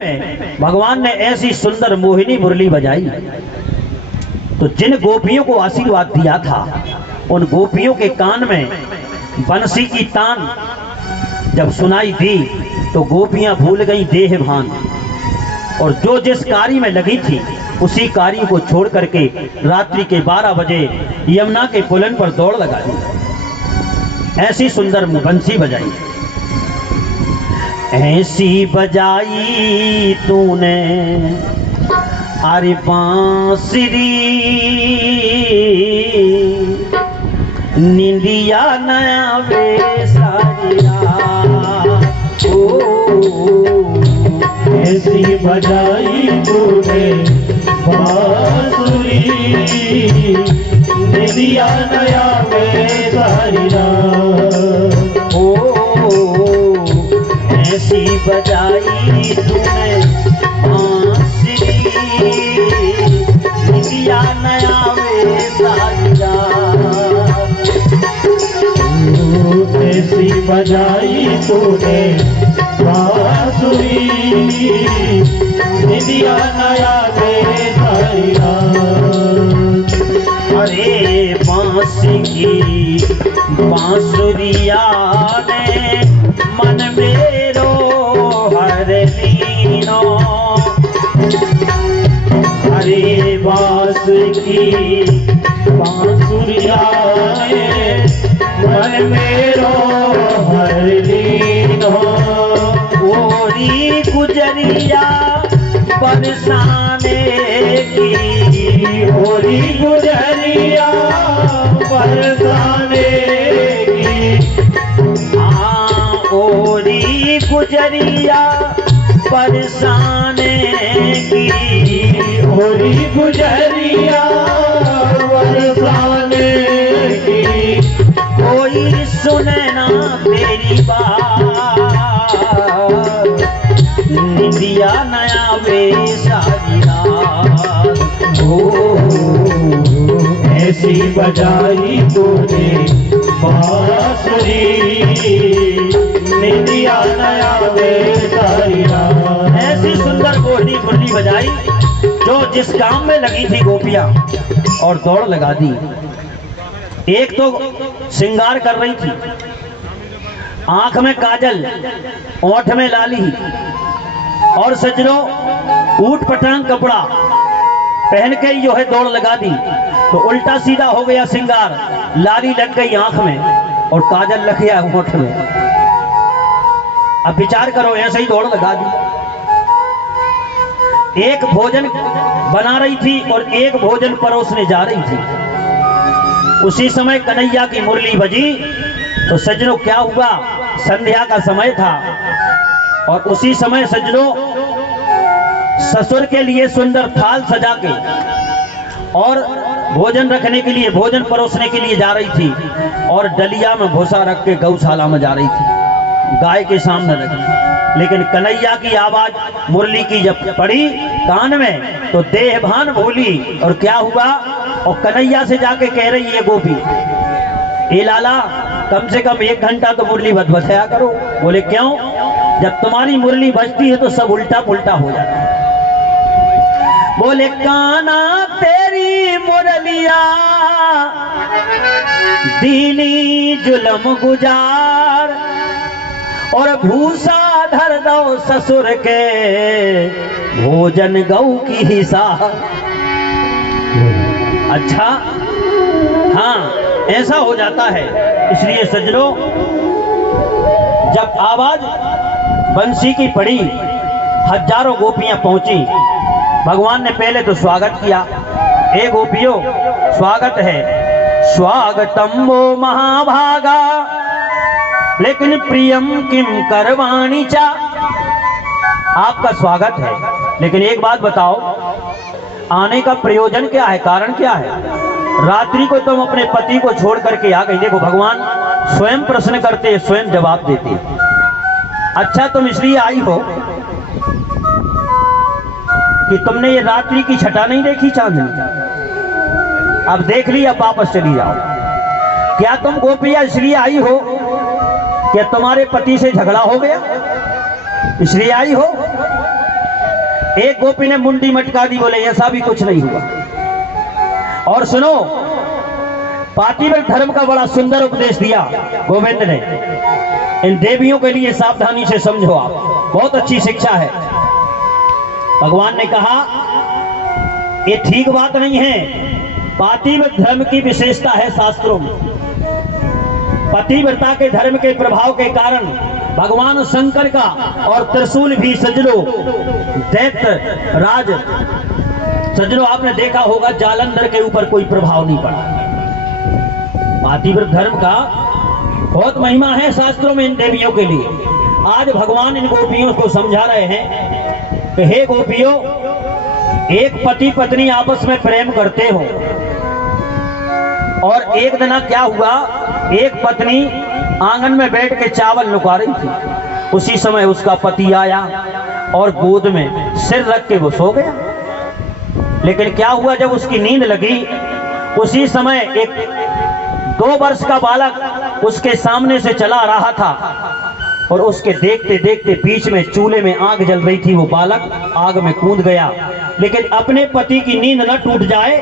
भगवान ने ऐसी सुंदर मोहिनी मुरली बजाई तो जिन गोपियों को आशीर्वाद दिया था उन गोपियों के कान में बंसी की तान जब सुनाई दी तो गोपियां भूल गई देह भान और जो जिस कार्य में लगी थी उसी कार्य को छोड़ करके रात्रि के 12 बजे यमुना के पुलन पर दौड़ लगा दी। ऐसी सुंदर बंसी बजाई, ऐसी बजाई तूने अरे बांसुरी निंदिया नया वे सारिया ऐसी बजाई तूने बांसुरी निंदिया नया वे सारिया ऐसी बजाई तूने बांसुरी निंदिया नया वे सारिया ऐसी बजाई तूने बांसुरी निंदिया नया वे सारिया। अरे बांसुरी बांसुरिया ने मन मेरो हर लीनो, अरे बांस की बांसुरिया ने मन मेरो हर लीनो, गोरी गुजरिया बरसाने की, होरी गुजरिया बरसाने की, ओरी गुजरिया बरसाने की, होरी गुजरिया बरसाने की, कोई सुने ना तेरी बात निंदिया नया वे सारिया। ऐसी बजाई तूने बांसुरी निंदिया नया वे सारिया। ऐसी सुंदर मोहिनी मुरली बजाई जो जिस काम में लगी थी गोपियां और दौड़ लगा दी। एक तो श्रृंगार कर रही थी, आंख में काजल, ओठ में लाली और सजनों ऊट पटांग कपड़ा पहन के जो है दौड़ लगा दी तो उल्टा सीधा हो गया श्रृंगार, लाली लग गई आंख में और काजल लग गया होठ में। अब विचार करो, ऐसे ही दौड़ लगा दी। एक भोजन बना रही थी और एक भोजन परोसने जा रही थी। उसी समय कन्हैया की मुरली बजी तो सज्जनों क्या हुआ, संध्या का समय था और उसी समय सज्जनों ससुर के लिए सुंदर थाल सजा के और भोजन रखने के लिए, भोजन परोसने के लिए जा रही थी और डलिया में भूसा रख के गौशाला में जा रही थी, गाय के सामने रखी। लेकिन कन्हैया की आवाज मुरली की जब पड़ी कान में तो देह भान भूली और क्या हुआ, और कन्हैया से जाके कह रही है गोपी, ए लाला कम से कम 1 घंटा तो मुरली बजाया करो। बोले क्यों? जब तुम्हारी मुरली बजती है तो सब उल्टा पुल्टा हो जाता है। बोले काना तेरी मुरलिया दीनी जुल्म गुजार और भूसा धर दो ससुर के भोजन गऊ की हिसाब। अच्छा हाँ, ऐसा हो जाता है। इसलिए सज्जनों जब आवाज बंसी की पड़ी, हजारों गोपियां पहुंची। भगवान ने पहले तो स्वागत किया, ए गोपियों स्वागत है, स्वागतम वो महाभागा लेकिन प्रियम किम करवाणी चा। आपका स्वागत है, लेकिन एक बात बताओ, आने का प्रयोजन क्या है, कारण क्या है? रात्रि को तुम अपने पति को छोड़ करके आ गई। देखो भगवान स्वयं प्रश्न करते, स्वयं जवाब देते। अच्छा तुम इसलिए आई हो कि तुमने ये रात्रि की छटा नहीं देखी चांदनी, अब देख ली, अब वापस चली जाओ। क्या तुम गोपिया इसलिए आई हो कि तुम्हारे पति से झगड़ा हो गया, इसलिए आई हो? एक गोपी ने मुंडी मटका दी, बोले ऐसा भी कुछ नहीं हुआ। और सुनो, पातिव्रत धर्म का बड़ा सुंदर उपदेश दिया गोविंद ने। इन देवियों के लिए सावधानी से समझो आप, बहुत अच्छी शिक्षा है। भगवान ने कहा ये ठीक बात नहीं है। पातिव्रत धर्म की विशेषता है शास्त्रों में। पतिव्रता के धर्म के प्रभाव के कारण भगवान शंकर का और त्रिशूल भी सजलो दैत्य राज सजनो, आपने देखा होगा जालंधर के ऊपर कोई प्रभाव नहीं पड़ा। पातिव्रत धर्म का बहुत महिमा है शास्त्रों में इन देवियों के लिए। आज भगवान इन गोपियों को समझा रहे हैं कि हे गोपियों, एक पति पत्नी आपस में प्रेम करते हो, और एक दिन क्या हुआ, एक पत्नी आंगन में बैठ के चावल नुका रही थी। उसी समय उसका पति आया और गोद में सिर रख के वो सो गया। लेकिन क्या हुआ, जब उसकी नींद लगी, उसी समय एक 2 वर्ष का बालक उसके सामने से चला रहा था, और उसके देखते देखते बीच में चूल्हे में आग जल रही थी। वो बालक आग में कूद गया। लेकिन अपने पति की नींद न टूट जाए,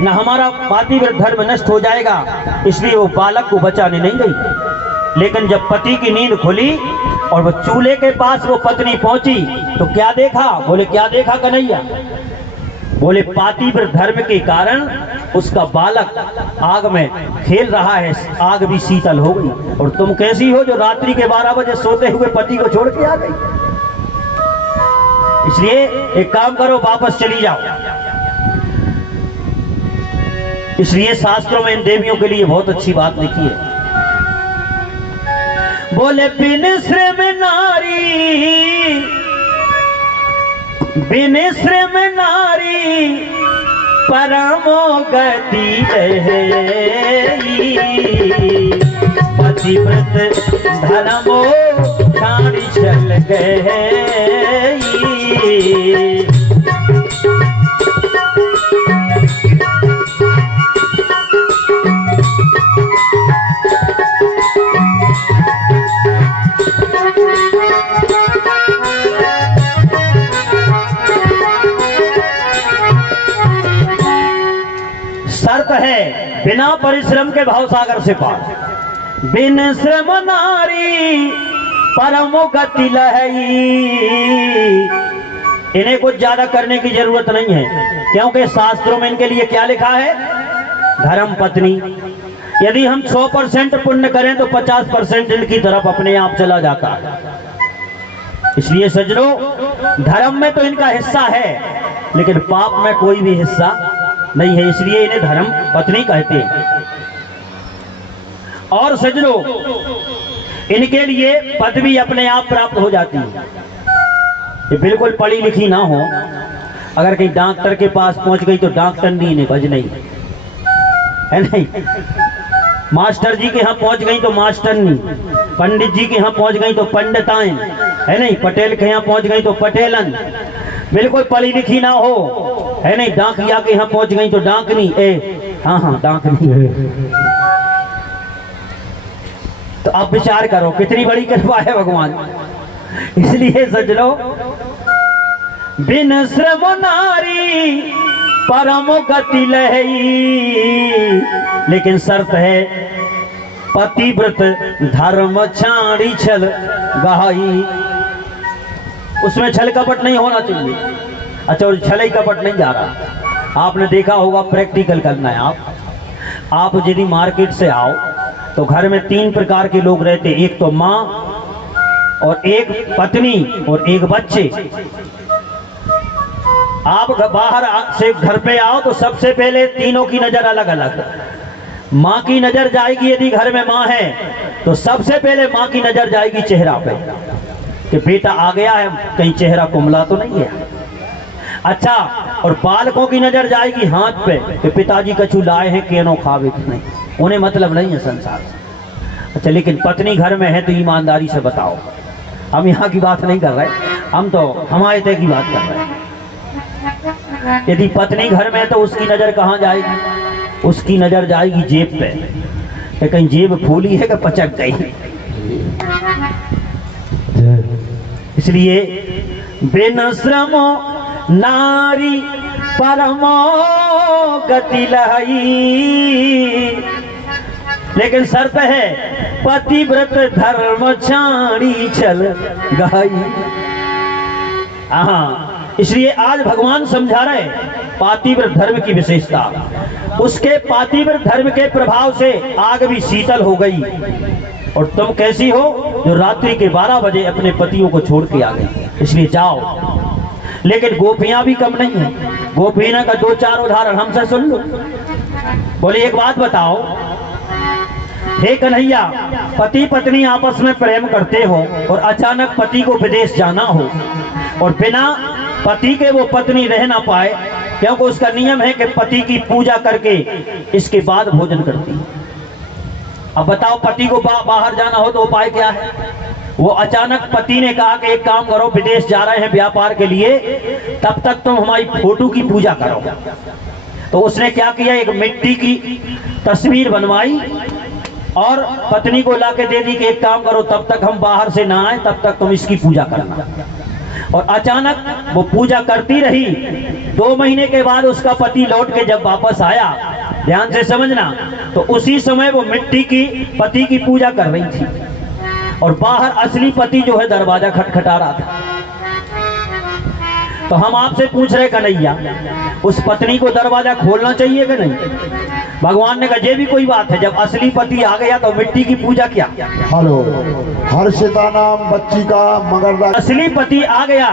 न हमारा पातिव्रत धर्म नष्ट हो जाएगा, इसलिए वो बालक को बचाने नहीं गई। लेकिन जब पति की नींद खुली और वो चूल्हे के पास वो पत्नी पहुंची, तो क्या देखा? बोले क्या देखा कन्हैया? बोले पातिव्रत धर्म के कारण उसका बालक आग में खेल रहा है, आग भी शीतल हो गई। और तुम कैसी हो जो रात्रि के 12 बजे सोते हुए पति को छोड़ के आ गई? इसलिए एक काम करो, वापस चली जाओ। इसलिए शास्त्रों में इन देवियों के लिए बहुत अच्छी बात लिखी है। बोले बिन श्रम नारी, बिन श्रम नारी परमो गति पतिव्रत धर्मो नारी चल गई। शर्त है बिना परिश्रम के भाव सागर से पार। बिन श्रम नारी परमो गति लहई। इन्हें कुछ ज्यादा करने की जरूरत नहीं है, क्योंकि शास्त्रों में इनके लिए क्या लिखा है? धर्म पत्नी। यदि हम 100% पुण्य करें तो 50% इनकी तरफ अपने आप चला जाता है। इसलिए सज्जनों, धर्म में तो इनका हिस्सा है, लेकिन पाप में कोई भी हिस्सा नहीं है, इसलिए इन्हें धर्म पत्नी कहते हैं। और सज्जनों, इनके लिए पदवी अपने आप प्राप्त हो जाती है। ये बिल्कुल पढ़ी लिखी ना हो, अगर कहीं डॉक्टर के पास पहुंच गई तो डॉक्टर नहीं, इन्हें बज नहीं है, नहीं। मास्टर जी के यहाँ पहुंच गई तो मास्टर नहीं, पंडित जी के यहाँ पहुंच गई तो पंडिताइन है, नहीं। पटेल के यहाँ पहुंच गई तो पटेलन। बिल्कुल पढ़ी लिखी ना हो, है नहीं। डाकिया के यहाँ पहुंच गई तो डाकनी, हाँ डाकनी है। तो आप विचार करो कितनी बड़ी कृपा है भगवान। इसलिए सज्जनों, बिन श्रम नारी परम गति लहई। लेकिन शर्त है पतिव्रत धर्म छाड़ी छल गहाई। उसमें छल कपट नहीं होना चाहिए। अच्छा, और छल कपट नहीं जा रहा। आपने देखा होगा, प्रैक्टिकल करना है आप यदि मार्केट से आओ तो घर में 3 प्रकार के लोग रहते, एक तो माँ और एक पत्नी और एक बच्चे। आप बाहर से घर पे आओ तो सबसे पहले तीनों की नजर अलग अलग। माँ की नजर जाएगी, यदि घर में माँ है तो सबसे पहले माँ की नजर जाएगी चेहरा पे कि बेटा आ गया है, कहीं चेहरा कुमला तो नहीं है। अच्छा, और बालकों की नजर जाएगी हाथ पे कि पिताजी कछु लाए हैं, केनो खावे नहीं, उन्हें मतलब नहीं है संसार से। अच्छा, लेकिन पत्नी घर में है तो ईमानदारी से बताओ, हम यहाँ की बात नहीं कर रहे, हम तो हमारे तय की बात कर रहे हैं। यदि पत्नी घर में है तो उसकी नजर कहाँ जाएगी? उसकी नजर जाएगी जेब पे कि कहीं जेब फूली है कि पचक गई। इसलिए बिन श्रम नारी परमो गति लहई, लेकिन शर्त है पतिव्रत धर्म छाड़ी चल गई। इसलिए आज भगवान समझा रहे पातिव्रत धर्म की विशेषता। उसके पातिव्रत धर्म के प्रभाव से आग भी शीतल हो गई, और तुम कैसी हो जो रात्रि के 12 बजे अपने पतियों को छोड़ के आ गई। इसलिए जाओ। लेकिन गोपियां भी कम नहीं है। गोपियां का 2-4 उदाहरण हमसे सुन लो। बोले एक बात बताओ, हे कन्हैया, पति पत्नी आपस में प्रेम करते हो और अचानक पति को विदेश जाना हो और बिना पति के वो पत्नी रह ना पाए, क्योंकि उसका नियम है कि पति की पूजा करके इसके बाद भोजन करती है। अब बताओ, पति को बाहर जाना हो तो उपाय क्या है? वो अचानक पति ने कहा कि एक काम करो, विदेश जा रहे हैं व्यापार के लिए, तब तक तुम हमारी फोटो की पूजा करो। तो उसने क्या किया, एक मिट्टी की तस्वीर बनवाई और पत्नी को लाके दे दी कि एक काम करो, तब तक हम बाहर से ना आए, तब तक तुम इसकी पूजा करना। और अचानक वो पूजा करती रही। 2 महीने के बाद उसका पति लौट के जब वापस आया, ध्यान से समझना, तो उसी समय वो मिट्टी की पति की पूजा कर रही थी और बाहर असली पति जो है दरवाजा खटखटा रहा था। तो हम आपसे पूछ रहे कन्हैया, उस पत्नी को दरवाजा खोलना चाहिए कि नहीं? भगवान ने कहा ये भी कोई बात है, जब असली पति आ गया तो मिट्टी की पूजा क्या? हेलो, हर्षिता नाम बच्ची का मगर असली पति आ गया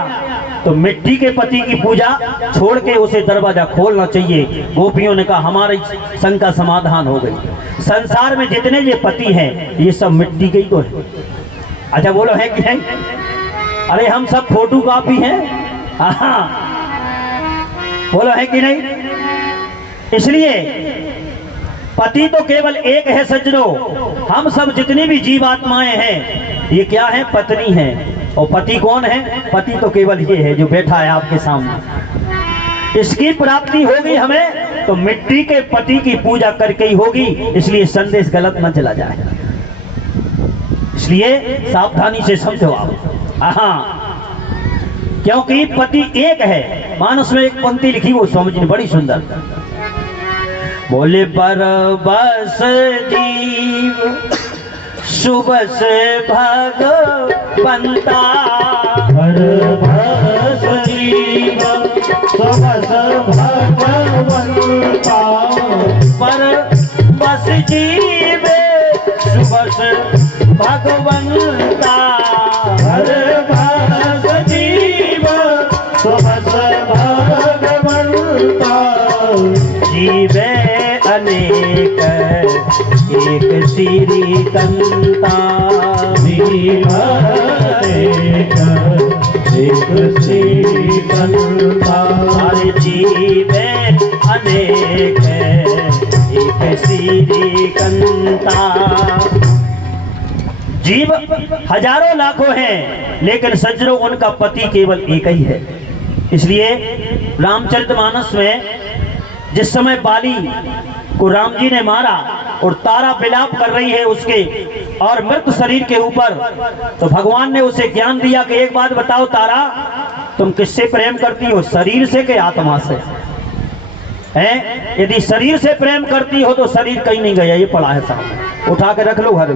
तो मिट्टी के पति की पूजा छोड़ के उसे दरवाजा खोलना चाहिए। गोपियों ने कहा हमारी शंका समाधान हो गई। संसार में जितने ये पति हैं ये सब मिट्टी के ही तो है। अच्छा बोलो, है कि नहीं? अरे हम सब फोटो कॉपी हैं। बोलो, है कि नहीं? इसलिए पति तो केवल एक है सज्जनों। हम सब जितनी भी जीवात्माएं हैं ये क्या है? पत्नी है। और पति कौन है? पति तो केवल ये है जो बैठा है आपके सामने। इसकी प्राप्ति होगी हमें तो मिट्टी के पति की पूजा करके ही होगी। इसलिए संदेश गलत न चला जाए, इसलिए सावधानी से समझो आप। क्योंकि पति एक है। मानस में एक पंक्ति लिखी, वो स्वामी जी ने बड़ी सुंदर। बोले परबस जीव सुबस भगवंता, परबस जीव सुबस भगवंता, परबस जीव सुबस भगवंता, परबस जीव सुबस भगवंता, जीवे अनेक एक श्रीकंता, जीव अनेक एक श्रीकंता, हर जीवे अनेक एक श्रीकंता। जीव हजारों लाखों हैं, लेकिन सज्जनों उनका पति केवल एक ही है। इसलिए रामचरितमानस में जिस समय बाली को राम जी ने मारा और तारा विलाप कर रही है उसके और मृत शरीर के ऊपर, तो भगवान ने उसे ज्ञान दिया कि एक बात बताओ तारा, तुम किससे प्रेम करती हो, शरीर से कि आत्मा से? हैं? यदि शरीर से प्रेम करती हो तो शरीर कहीं नहीं गया, ये पड़ा है सामने, उठा के रख लो घर।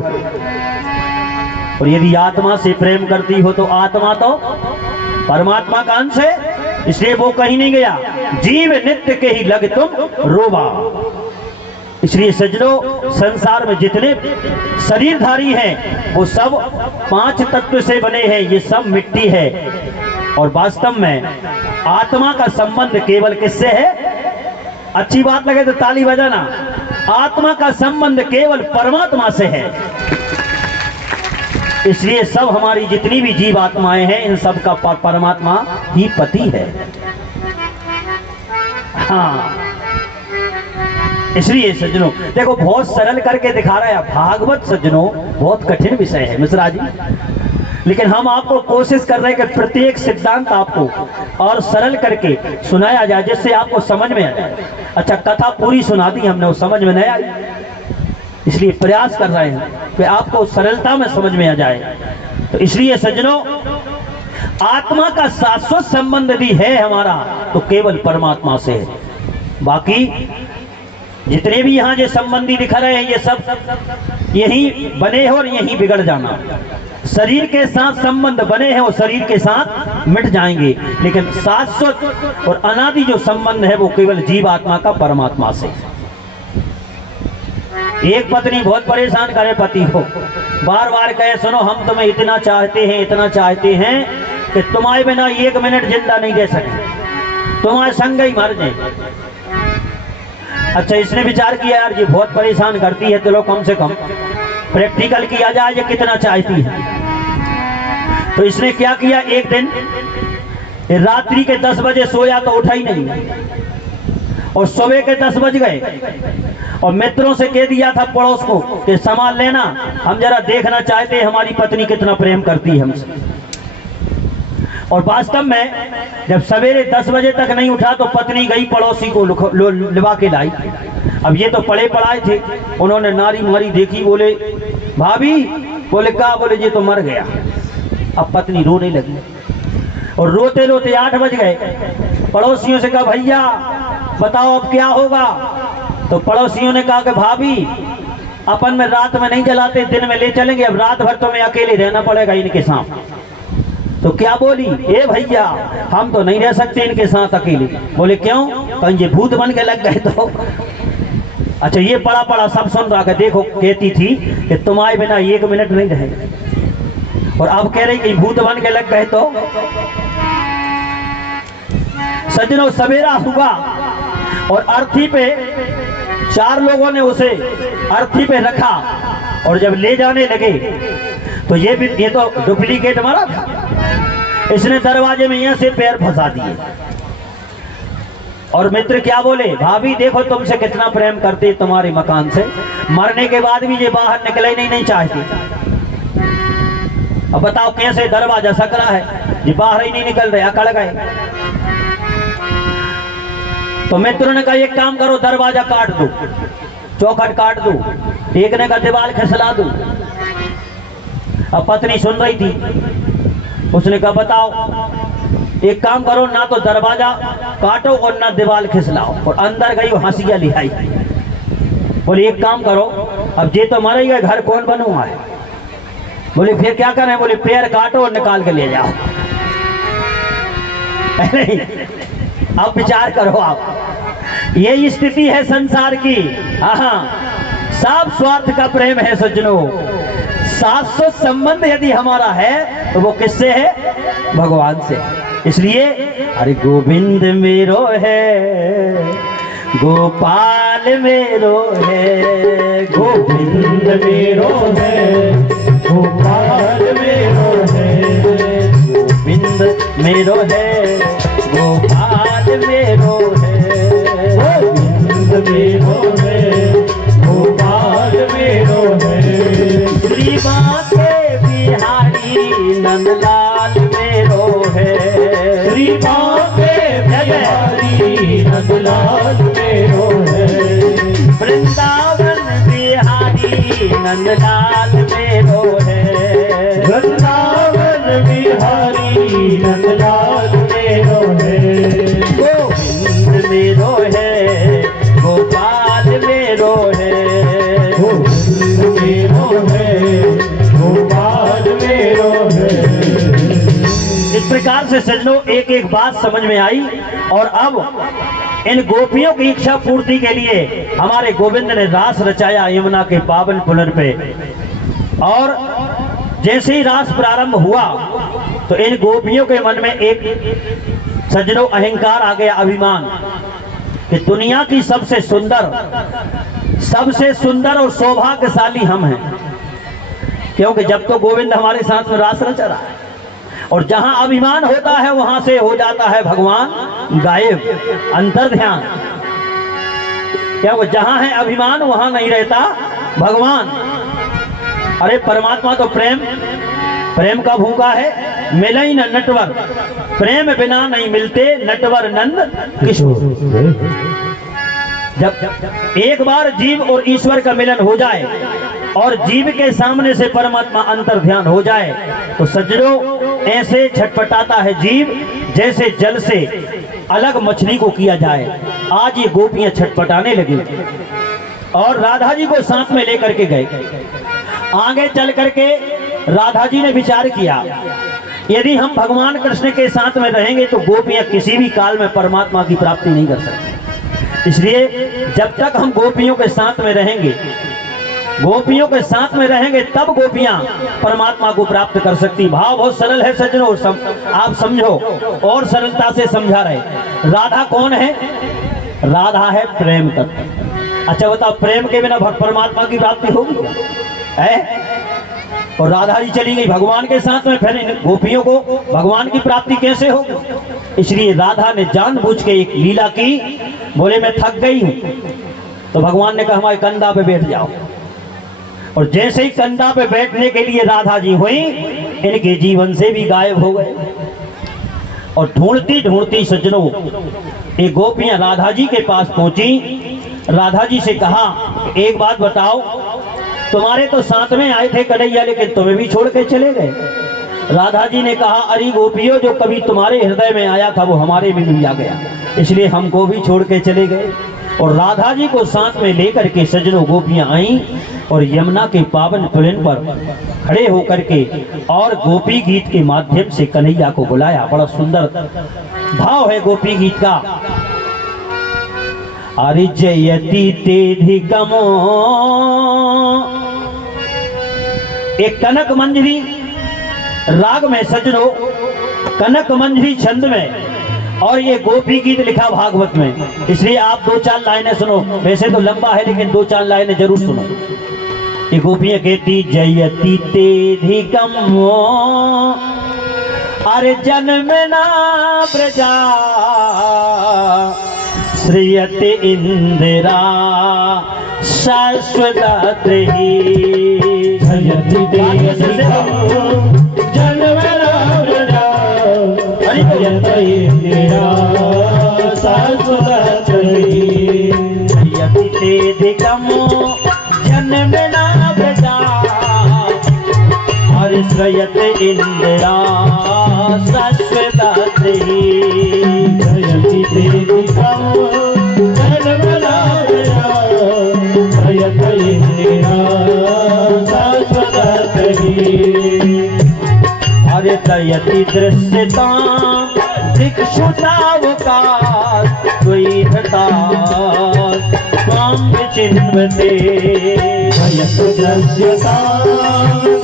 और यदि आत्मा से प्रेम करती हो तो आत्मा तो परमात्मा का अंश है, इसलिए वो कहीं नहीं गया। जीव नित्य के ही लग तुम रोवा। इसलिए सज्जनों, संसार में जितने शरीरधारी हैं वो सब 5 तत्व से बने हैं, ये सब मिट्टी है। और वास्तव में आत्मा का संबंध केवल किससे है? अच्छी बात लगे तो ताली बजाना। आत्मा का संबंध केवल परमात्मा से है। इसलिए सब हमारी जितनी भी जीव आत्माएं हैं इन सब का परमात्मा ही पति है। हाँ, इसलिए सज्जनों देखो, बहुत सरल करके दिखा रहा है भागवत। सज्जनों बहुत कठिन विषय है मिश्रा जी, लेकिन हम आपको कोशिश कर रहे हैं कि प्रत्येक सिद्धांत आपको और सरल करके सुनाया जाए जिससे आपको समझ में आ जाए। अच्छा, कथा पूरी सुना दी हमने, वो समझ में नहीं आई, इसलिए प्रयास कर रहे हैं कि आपको सरलता में समझ में आ जाए। तो इसलिए सज्जनों, आत्मा का शाश्वत संबंध भी है हमारा तो केवल परमात्मा से है। बाकी जितने भी यहाँ जो संबंधी दिख रहे हैं ये सब यही बने हैं और यही बिगड़ जाना। शरीर के साथ संबंध बने हैं और शरीर के साथ मिट जाएंगे, लेकिन शाश्वत और अनादि जो संबंध है वो केवल जीव आत्मा का परमात्मा से। एक पत्नी बहुत परेशान करे पति को, बार बार कहे सुनो हम तुम्हें इतना चाहते हैं कि तुम्हारे बिना 1 मिनट जिंदा नहीं रह सके, तुम्हारे संग ही मर जाए। अच्छा, इसने विचार किया यार ये बहुत परेशान करती है, तो लो कम से कम प्रैक्टिकल किया जाए ये कितना चाहती है। तो इसने क्या किया, एक दिन रात्रि के 10 बजे सोया तो उठा ही नहीं, और सुबह के 10 बज गए और मित्रों से कह दिया था पड़ोस को कि सामान लेना, हम जरा देखना चाहते हैं हमारी पत्नी कितना प्रेम करती है हमसे। और वास्तव में जब सवेरे 10 बजे तक नहीं उठा तो पत्नी गई पड़ोसी को लिवा के लाई। अब ये तो पढ़े पढ़ाए थे, उन्होंने नारी मारी देखी, बोले भाभी, बोले क्या, बोले ये तो मर गया। अब पत्नी रोने लगी और रोते रोते 8 बज गए। पड़ोसियों से कहा भैया बताओ अब क्या होगा। तो पड़ोसियों ने कहा कि भाभी अपन में रात में नहीं जलाते, दिन में ले चलेंगे, अब रात भर तुम्हें अकेले रहना पड़ेगा इनके साथ। तो क्या बोली, ए भैया हम तो नहीं रह सकते इनके साथ अकेले। बोले क्यों, कहीं ये भूत बन के लग गए तो। अच्छा, ये पड़ा पड़ा सब सुन रहा, देखो कहती थी कि तुम्हारे बिना 1 मिनट नहीं रहेगा, और अब कह रही कि भूत बन के लग गए तो। सज्जनों, सवेरा हुआ और अर्थी पे 4 लोगों ने उसे अर्थी पे रखा, और जब ले जाने लगे तो ये तो डुप्लीकेट मारा था। इसने दरवाजे में यहां से पैर फंसा दिए। और मित्र क्या बोले, भाभी देखो तुमसे कितना प्रेम करते तुम्हारे मकान से, मरने के बाद भी ये बाहर निकले नहीं चाहती। अब बताओ कैसे दरवाजा सकरा है, ये बाहर ही नहीं निकल रहे, अकड़ गए। तो मित्रों ने कहा एक काम करो, दरवाजा काट दो, चौखट काट दो, एक ने कहा दीवार खिसला दो। अब पत्नी सुन रही थी, उसने कहा बताओ एक काम करो, ना तो दरवाजा काटो और ना दीवार खिसलाओ। और अंदर गई वो हंसिया लिहाई, बोले एक काम करो, अब ये तो मर ही गए, घर कौन बनूंगा है। बोले फिर क्या करें, बोले पैर काटो और निकाल के ले जाओ। अब विचार करो आप, यही स्थिति है संसार की। हाँ, सब स्वार्थ का प्रेम है सज्जनों। शाश्वत संबंध यदि हमारा है तो वो किससे है, भगवान से। इसलिए अरे गोविंद मेरो है, गोपाल मेरो है, गोविंद मेरो है, गोपाल मेरो है, गोविंद मेरो है, गोपाल मेरो है, गोविंद मेरो है, गोपाल मेरो है, श्री बांके बिहारी नंदलाल मेरो है, श्री बांके बिहारी नंदलाल मेरो है, वृंदावन बिहारी नंदलाल मेरो है, वृंदावन बिहारी नंदलाल मेरो है, गोविंद मेरो है, गोपाल मेरो है, गोविंद मेरो है, गोपाल मेरो है। इस प्रकार से सज्जनों एक एक बात समझ में आई। और अब इन गोपियों की इच्छा पूर्ति के लिए हमारे गोविंद ने रास रचाया यमुना के पावन पुनर पे। और जैसे ही रास प्रारंभ हुआ तो इन गोपियों के मन में एक सज्जनों अहंकार आ गया, अभिमान, कि दुनिया की सबसे सुंदर और सौभाग्यशाली हम हैं। क्योंकि जब तो गोविंद हमारे साथ में रास रच रहा है, और जहां अभिमान होता है वहां से हो जाता है भगवान गायब, अंतर ध्यान। क्या वो जहां है अभिमान वहां नहीं रहता भगवान। अरे परमात्मा तो प्रेम का भूखा है, मिले ही न नटवर, प्रेम बिना नहीं मिलते नटवर नंद किशोर। जब एक बार जीव और ईश्वर का मिलन हो जाए और जीव के सामने से परमात्मा अंतर ध्यान हो जाए तो सज्जनों ऐसे छटपटाता है जीव जैसे जल से अलग मछली को किया जाए। आज ये गोपियां छटपटाने लगी और राधा जी को साथ में लेकर के गए। आगे चल करके राधा जी ने विचार किया, यदि हम भगवान कृष्ण के साथ में रहेंगे तो गोपियां किसी भी काल में परमात्मा की प्राप्ति नहीं कर सकती। इसलिए जब तक हम गोपियों के साथ में रहेंगे, गोपियों के साथ में रहेंगे तब गोपियां परमात्मा को प्राप्त कर सकती। भाव बहुत सरल है सज्जनों, आप समझो और सरलता से समझा रहे। राधा कौन है? राधा है प्रेम तत्व। अच्छा बताओ, प्रेम के बिना परमात्मा की प्राप्ति होगी है? और राधा जी चली गई भगवान के साथ में, फिर इन गोपियों को भगवान की प्राप्ति कैसे होगी? इसलिए राधा ने जानबूझ के एक लीला की, बोले मैं थक गई हूं, तो भगवान ने कहा हमारे कंधा पे बैठ जाओ। और जैसे ही कंधा पे बैठने के लिए राधा जी हुई, इनके जीवन से भी गायब हो गए। और ढूंढती ढूंढती सज्जनों ये गोपियां राधा जी के पास पहुंची। राधा जी से कहा एक बात बताओ, तुम्हारे तो साथ में आए थे कन्हैया, लेकिन तुम्हें भी छोड़ के चले गए। राधा जी ने कहा अरे गोपियों, जो कभी तुम्हारे हृदय में आया था वो हमारे में भी आ गया, इसलिए हमको भी छोड़ के चले गए। और राधा जी को साथ में लेकर के सज्जनों गोपियां आई और यमुना के पावन पुलिन पर खड़े होकर के और गोपी गीत के माध्यम से कन्हैया को बुलाया। बड़ा सुंदर भाव है गोपी गीत का। अरे जयति तेधिकमो, एक कनक मंजरी राग में सज्जनों, कनक मंजरी छंद में, और ये गोपी गीत लिखा भागवत में। इसलिए आप 2-4 लाइनें सुनो, वैसे तो लंबा है लेकिन 2-4 लाइनें जरूर सुनो। ये गोपियां कहती जयति तेधिकमो, अरे जन्मना प्रजा श्रियते इंदिरा शाश्वतात्रि। जयति तेधिकमो जन्मना प्रजा श्रियते इंदिरा शाश्वतात्रि। जयति तेधिकमो जन्मना प्रजा और श्रियते इंदिरा शाश्वतात्रि। जयति तेधिकमो जन्मना प्रजा श्रियते इंदिरा शाश्वतात्रि। अरे दयति दृश्यता दिक्षुतावकाश द्वैधता स्वाम चिन्वते। जयति दृश्यता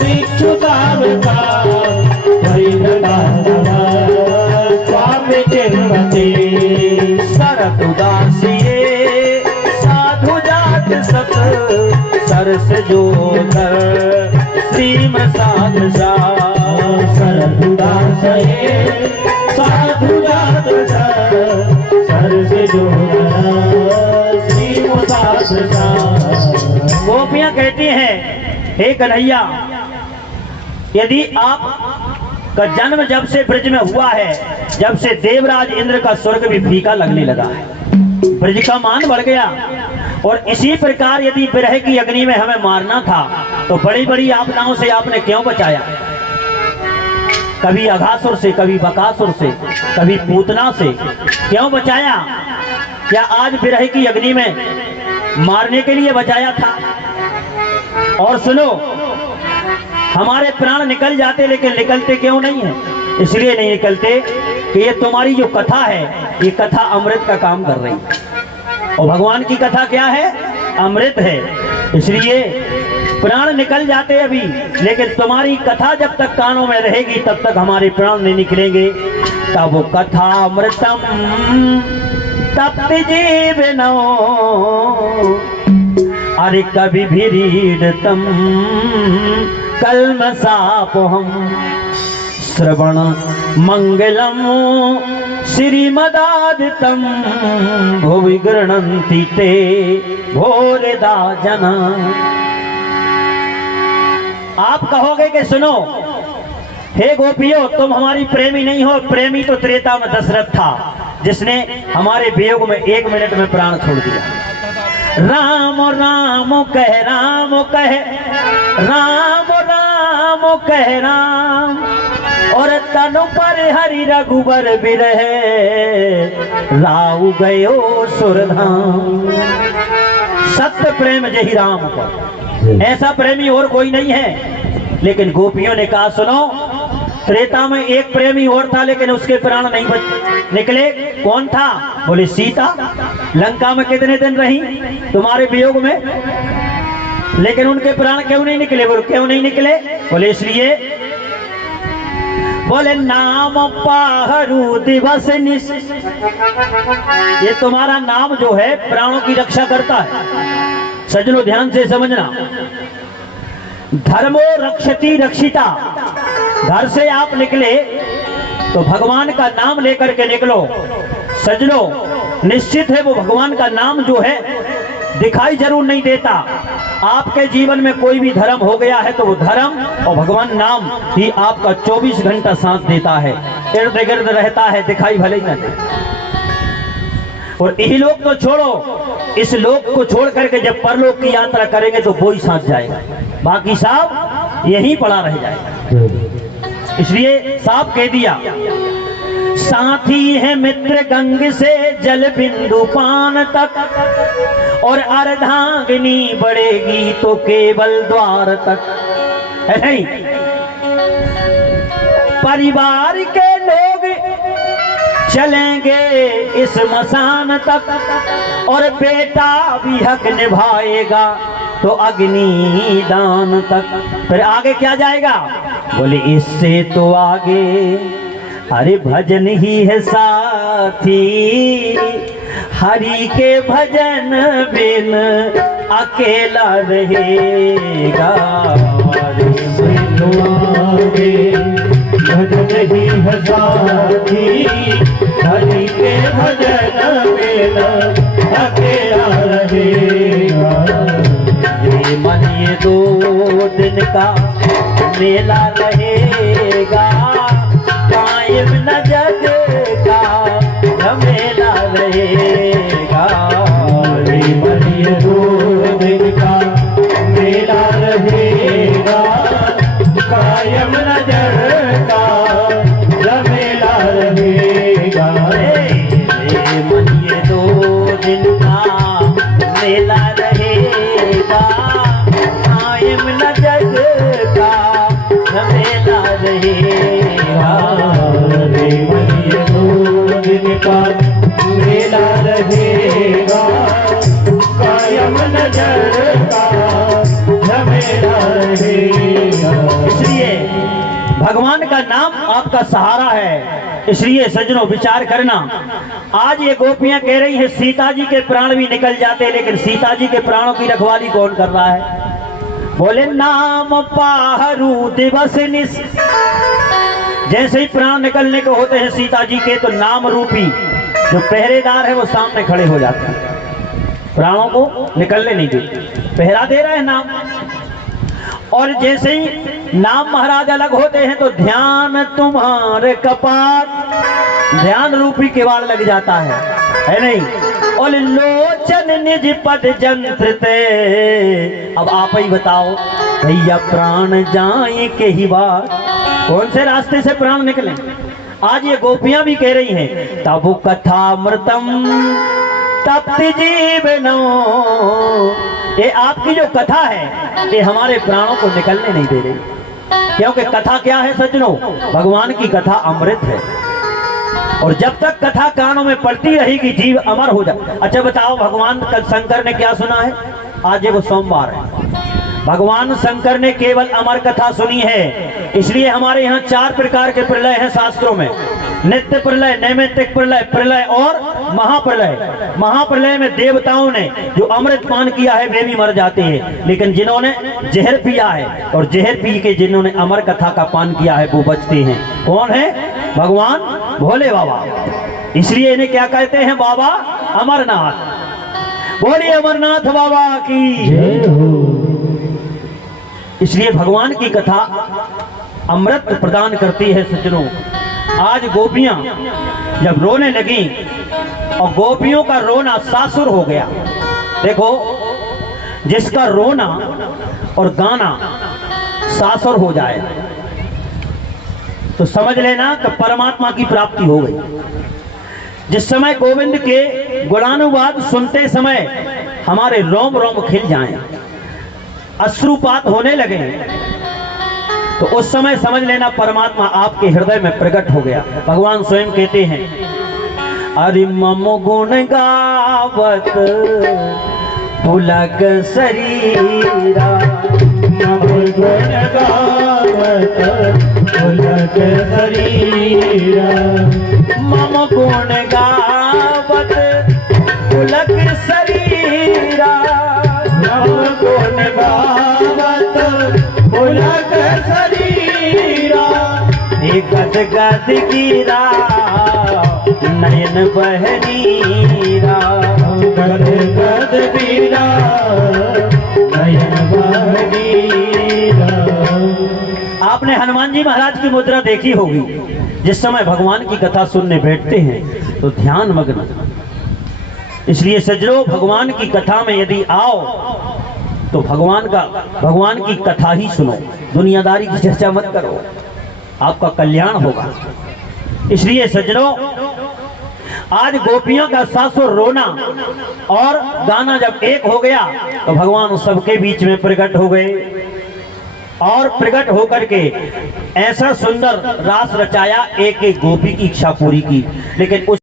दिक्षुतावकाश द्वैधता स्वाम चिन्वते। शरद उदासिये साधु जात सत सरस जोधर श्रीम साधसा। शरद उदासये साधु जात सरस जोधर श्रीम साधसा। गोपियां कहती हैं हे कन्हैया, यदि आप का जन्म जब से ब्रज में हुआ है, जब से देवराज इंद्र का स्वर्ग भी फीका लगने लगा है, ब्रज का मान बढ़ गया। और इसी प्रकार यदि विरह की अग्नि में हमें मारना था तो बड़ी बड़ी आपदाओं से आपने क्यों बचाया? कभी अघासुर से, कभी बकासुर से, कभी पूतना से क्यों बचाया? क्या आज विरह की अग्नि में मारने के लिए बचाया था? और सुनो, हमारे प्राण निकल जाते लेकिन निकलते क्यों नहीं है? इसलिए नहीं निकलते कि ये तुम्हारी जो कथा है, ये कथा अमृत का काम कर रही है। और भगवान की कथा क्या है? अमृत है। इसलिए प्राण निकल जाते अभी, लेकिन तुम्हारी कथा जब तक कानों में रहेगी तब तक हमारे प्राण नहीं निकलेंगे। तब वो कथा अमृतम तप्त जीवनो, अरे कभी भी रीडतम कल्मषापोहम श्रवण मंगलम श्रीमदादितम भुवि गृह्णन्ति ते भोरेदा जना। आप कहोगे कि सुनो हे गोपियों, तुम हमारी प्रेमी नहीं हो। प्रेमी तो त्रेता में दशरथ था, जिसने हमारे वियोग में 1 मिनट में प्राण छोड़ दिया। राम राम कह राम कह, राम राम कह राम, और तनु पर हरि रघुबर बिरहे, राउ गयो सुरधाम। सत्य प्रेम जही राम पर, ऐसा प्रेमी और कोई नहीं है। लेकिन गोपियों ने कहा सुनो, त्रेता में एक प्रेमी और था लेकिन उसके प्राण नहीं निकले। कौन था? बोले सीता। लंका में कितने दिन रही तुम्हारे वियोग में, लेकिन उनके प्राण क्यों नहीं निकले? बोले क्यों नहीं निकले? बोले इसलिए, बोले नाम पाहरू दिवस निश, ये तुम्हारा नाम जो है प्राणों की रक्षा करता है। सज्जनों ध्यान से समझना, धर्मो रक्षति रक्षिता। घर से आप निकले तो भगवान का नाम लेकर के निकलो। सज्जनों निश्चित है वो भगवान का नाम जो है दिखाई जरूर नहीं देता। आपके जीवन में कोई भी धर्म हो गया है तो वो धर्म और भगवान नाम ही आपका 24 घंटा साथ देता है, इर्द गिर्द रहता है, दिखाई भले ही न दे। और यही लोग तो छोड़ो, इस लोक को छोड़ करके जब परलोक की यात्रा करेंगे तो वो ही साथ जाएगा, बाकी सब यहीं पड़ा रह जाएगा। इसलिए साफ कह दिया, साथी है मित्र गंग से जल बिंदु पान तक, और अर्धांगिनी बढ़ेगी तो केवल द्वार तक। है नहीं? परिवार के लोग चलेंगे इस मसान तक, और बेटा भी हक निभाएगा तो अग्नि दान तक। फिर आगे क्या जाएगा? बोले इससे तो आगे हरि भजन ही है साथी, हरि के भजन बिन अकेला रहेगा। भजन ही है साथी, हरि के भजन बिन अकेला रहेगा। ये मन ये 2 दिन का मेला रहेगा, कायम न जग का झमेला रहेगा। ये मन ये 2 दिन का मेला रहेगा, कायम न जग का झमेला रहेगा। ये मन ये 2 दिन का मेला रहेगा, कायम न जग का झमेला रहेगा। रे मन ये 2 दिन का मेला रहेगा, कायम न जग का झमेला रहेगा। इसलिए भगवान का नाम आपका सहारा है। इसलिए सज्जनों विचार करना, आज ये गोपियां कह रही हैं सीता जी के प्राण भी निकल जाते, लेकिन सीता जी के प्राणों की रखवाली कौन कर रहा है? बोले नाम पाहरू दिवस निश। जैसे ही प्राण निकलने को होते हैं सीता जी के, तो नाम रूपी जो पहरेदार है वो सामने खड़े हो जाते हैं, प्राणों को निकलने नहीं देते, पहरा दे रहे हैं नाम। और जैसे ही नाम महाराज अलग होते हैं तो ध्यान तुम्हारे कपाट, ध्यान रूपी किवाड़ लग जाता है नहीं? और लोचन निज पद जंत्र ते। अब आप ही बताओ भैया, प्राण जाए के ही बात, कौन से रास्ते से प्राण निकले? आज ये गोपियां भी कह रही हैं तब कथामृतम तप्त जीवनो। ये आपकी जो कथा है ये हमारे प्राणों को निकलने नहीं दे रही, क्योंकि कथा क्या है सज्जनों? भगवान की कथा अमृत है, और जब तक कथा कानों में पड़ती रहेगी जीव अमर हो जाए। अच्छा बताओ, भगवान शंकर ने क्या सुना है? आज ये वो सोमवार है, भगवान शंकर ने केवल अमर कथा सुनी है। इसलिए हमारे यहाँ 4 प्रकार के प्रलय हैं शास्त्रों में, नित्य प्रलय, नैमित्तिक प्रलय, प्रलय और महाप्रलय। महाप्रलय में देवताओं ने जो अमृत पान किया है वे भी मर जाते हैं, लेकिन जिन्होंने जहर पिया है और जहर पी के जिन्होंने अमर कथा का पान किया है वो बचते हैं। कौन है? भगवान भोले बाबा। इसलिए इन्हें क्या कहते हैं? बाबा अमरनाथ। बोलिए अमरनाथ बाबा की जय हो। इसलिए भगवान की कथा अमृत प्रदान करती है सज्जनों। आज गोपियां जब रोने लगी, और गोपियों का रोना सासुर हो गया, देखो, जिसका रोना और गाना सासुर हो जाए तो समझ लेना कि परमात्मा की प्राप्ति हो गई। जिस समय गोविंद के गुणानुवाद सुनते समय हमारे रोम रोम खिल जाएं, अश्रुपात होने लगे, तो उस समय समझ लेना परमात्मा आपके हृदय में प्रकट हो गया। भगवान स्वयं कहते हैं, अरे मम गुण गावत पुलक शरीरा, मम गुण गावत पुलक शरीरा, मम गुण गावत पुलक शरीरा, मम गुण गावत पुलक शरीरा, गद गद गिरा नयन बहनीरा, गद गद गिरा नयन बहनीरा। आपने हनुमान जी महाराज की मुद्रा देखी होगी, जिस समय भगवान की कथा सुनने बैठते हैं तो ध्यान मग्न। इसलिए सज्जनों, भगवान की कथा में यदि आओ तो भगवान की कथा ही सुनो, दुनियादारी की चर्चा मत करो, आपका कल्याण होगा। इसलिए सज्जनों, आज गोपियों का सासुर रोना और गाना जब एक हो गया तो भगवान सबके बीच में प्रकट हो गए और प्रकट होकर के ऐसा सुंदर रास रचाया, एक एक गोपी की इच्छा पूरी की। लेकिन उस